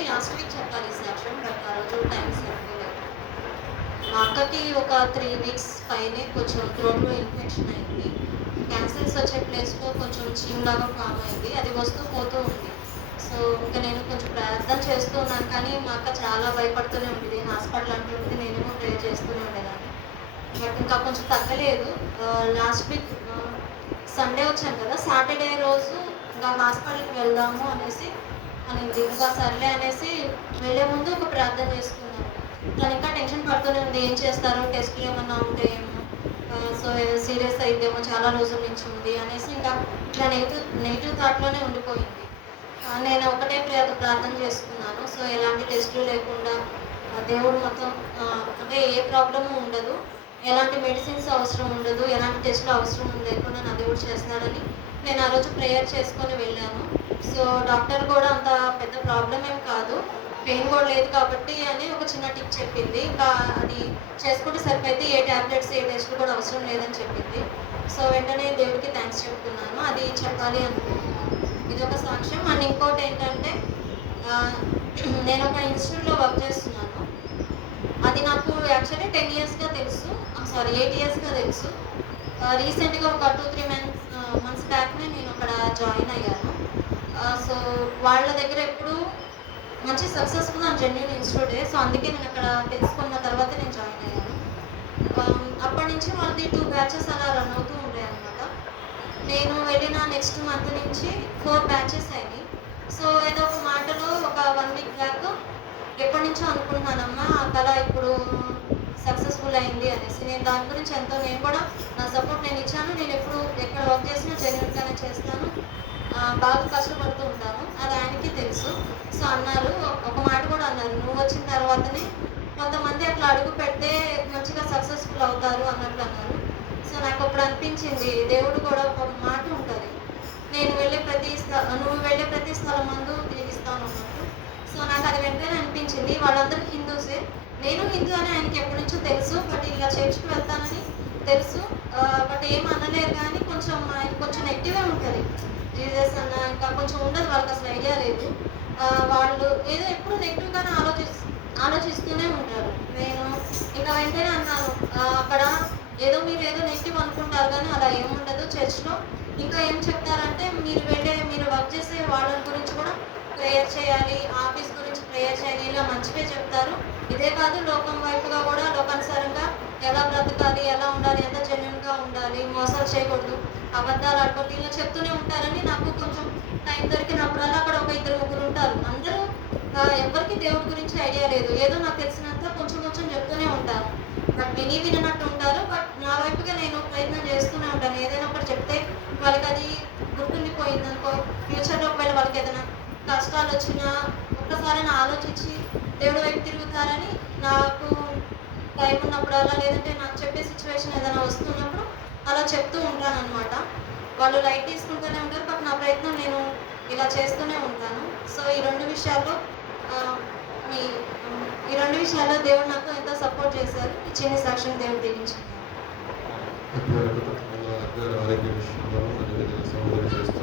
Actually last week చెప్పాలి ఈ సాక్ష్యం. బట్ ఆ రోజు టైం సరిపోలేదు. మా అక్కకి ఒక 3 వీక్స్ పైనే కొంచెం థ్రోట్‌లో ఇన్ఫెక్షన్ అయింది. క్యాన్సర్స్ వచ్చే ప్లేస్‌లో కొంచెం చీమ్‌లాగా ఫార్మ్ అయింది. అది వస్తూ పోతూ ఉంది. సో, ఇంక నేను కొంచెం ప్రార్థన చేస్తూ ఉన్నాను. కానీ మా అక్క చాలా భయపడుతూనే ఉండేది. హాస్పిటల్ అంటుంది. నేనేమో ప్రేయర్ చేస్తూనే ఉండేదాన్ని. బట్ ఇంకా కొంచెం తగ్గలేదు. లాస్ట్ వీక్ సండే వచ్చాను కదా! సాటర్‌డే రోజు ఇంకా హాస్పిటల్‌కి వెళ్దాము అనేసి అనింది. ఇంకా సర్లే అనేసి వెళ్ళే ముందు ఒక ప్రార్థన చేసుకున్నాను. తను ఇంకా టెన్షన్ పడుతూనే ఉంది. ఏం చేస్తారో టెస్ట్‌లు ఏమన్నా ఉంటాయేమో, సో సీరియస్ అయిద్దేమో చాలా రోజుల నుంచి ఉంది అనేసి ఇంకా ఇట్లా నెగెటివ్ థాట్‌లోనే ఉండిపోయింది. నేను ఒకటే ప్రార్థన చేసుకున్నాను. సో ఎలాంటి టెస్టులు లేకుండా దేవుడు మొత్తం అంటే ఏ ప్రాబ్లము ఉండదు. ఎలాంటి మెడిసిన్స్ అవసరం ఉండదు. ఎలాంటి టెస్టులు అవసరం లేకుండా నా దేవుడు చేస్తున్నాడని నేను ఆ రోజు ప్రేయర్ చేసుకొని వెళ్ళాను. సో డాక్టర్ కూడా అంత పెద్ద ప్రాబ్లమ్ ఏం కాదు. పెయిన్ కూడా లేదు కాబట్టి అని ఒక చిన్న టిప్ చెప్పింది. ఇంకా అది చేసుకుంటే సరిపోద్ది. ఏ టాబ్లెట్స్, ఏ టెస్టులు కూడా అవసరం లేదని చెప్పింది. సో వెంటనే దేవుడికి థాంక్స్ చెప్పుకున్నాను. అది చెప్పాలి అనుకుంటున్నాను. ఇదొక సాక్ష్యం. అండ్ ఇంకోటేంటంటే ఆహ్, నేనొక ఇన్‌స్టిట్యూట్‌లో వర్క్ చేస్తున్నాను. అది నాకు యాక్చువల్లీ 10 ఇయర్స్‌గా తెలుసు. సారీ 8 ఇయర్స్‌గా తెలుసు. రీసెంట్‌గా ఒక 2, 3 మంత్స్ బ్యాక్‌నే నేను అక్కడ జాయిన్ అయ్యాను. సో వాళ్ళ దగ్గర ఎప్పుడూ మంచి సక్సెస్‌ఫుల్ అండ్ జెన్యూన్ ఇన్‌స్టిట్యూటే. సో అందుకే నేను అక్కడ తెలుసుకున్న తర్వాత నేను జాయిన్ అయ్యాను. అప్పటినుంచి వాళ్ళది 2 బ్యాచెస్ అలా రన్ అవుతూ ఉండేయన్నమాట. నేను వెళ్ళిన నెక్స్ట్ మంత్ నుంచి 4 బ్యాచెస్ అయినాయి. సో ఏదో ఒక మాటలో ఒక 1 వీక్ బ్యాక్ ఎప్పటినుంచో అనుకుంటున్నానమ్మా ఆ కళ ఇప్పుడు సక్సెస్‌ఫుల్ అయింది అనేసి. నేను కూడా నా సపోర్ట్ నేను ఇచ్చాను. నేను ఎప్పుడు ఎక్కడ వర్క్ చేసినా జెన్యూన్‌గానే చేస్తాను. బాగా కష్టపడుతూ ఉంటాను. అది ఆయనకి తెలుసు. సో అన్నారు, ఒక మాట కూడా అన్నారు. "నువ్వు వచ్చిన తర్వాతనే కొంతమంది అట్లా అడుగు పెడితే మంచిగా సక్సెస్‌ఫుల్ అవుతారు" అన్నట్లు అన్నారు. సో నాకప్పుడు అనిపించింది దేవుడు కూడా ఒక మాట ఉంటది. నువ్వు వెళ్ళే ప్రతి స్థలమందు దీవిస్తాను అన్నట్టు. సో నాకది వెంటనే అనిపించింది. వాళ్ళందరూ హిందూసే. నేను హిందూ అని ఆయనకి ఎప్పటినుంచో తెలుసు. బట్ ఇలా చర్చ్‌కి వెళ్తానని తెలుసు. బట్ ఏం అనలేరు గానీ ఆయనకి కొంచెం నెగెటివే ఉంటది. జీసస్ అన్న ఇంకా కొంచెం ఉండదు. వాళ్ళకసలు ఐడియా లేదు. వాళ్ళు ఏదో ఎప్పుడు నెగెటివ్‌గానే ఆలోచిస్తూనే ఉంటారు. నేను ఇక వెంటనే అన్నాను, అక్కడ మీరేదో నెగెటివ్ అనుకుంటారు గానీ అలా ఏముండదు చర్చ్‌లో. ఇంకా ఏం చెప్తారంటే మీరు వర్క్ చేసే వాళ్ళ గురించి కూడా ప్రేయర్ చేయాలి, ఆఫీస్ గురించి ప్రేయర్ చేయాలి, ఇలా మంచివే చెప్తారు. ఇదే కాదు లోకం వైపుగా కూడా లోకానుసారంగా ఎలా బ్రతకాలి, ఎలా ఉండాలి, ఎంత జెన్యూన్‌గా ఉండాలి, మోసాలు చేయకూడదు, అబద్ధాలు ఆడకూడదు, ఇలా చెప్తూనే ఉంటారని నాకు కొంచెం టైం దొరికినప్పుడల్లా అక్కడ ఒక ఇద్దరు ముగ్గురు ఉంటారు. అందరూ ఎవ్వరికీ దేవుడి గురించి ఐడియా లేదు. ఏదో నాకు తెలిసినంత కొంచెం కొంచెం చెప్తూనే ఉంటారు. బట్ విననట్టు ఉంటారు. బట్ నా వైపుగా నేను ప్రయత్నం చేస్తూనే ఉంటాను. ఏదైనా ఒకటి చెప్తే వాళ్ళకది గుర్తుండిపోయిందనుకో, ఫ్యూచర్‌లో ఒకవేళ వాళ్ళకేదైనా కష్టాలొచ్చినా ఒక్కసారైనా ఆలోచించి దేవుడి వైపు తిరుగుతారని నాకు టైం ఉన్నప్పుడల్లా, లేదంటే నాకు చెప్పే సిచ్యువేషన్ ఏదైనా వస్తున్నప్పుడు అలా చెప్తూ ఉంటాననమాట. వాళ్ళు లైట్ తీసుకుంటూనే ఉంటారు. బట్ నా ప్రయత్నం నేను ఇలా చేస్తూనే ఉంటాను. సో ఈ 2 విషయాల్లో ఆహ్, మీ ఈ 2 విషయాల్లో దేవుడు నాకు ఎంతో సపోర్ట్ చేశారు. ఈ చిన్న సాక్ష్యం దేవుడు దీవించారు. అద్భుతమైన ఆరోగ్య విషయంలో అదేవిధంగా సహోదరి చేస్తున్న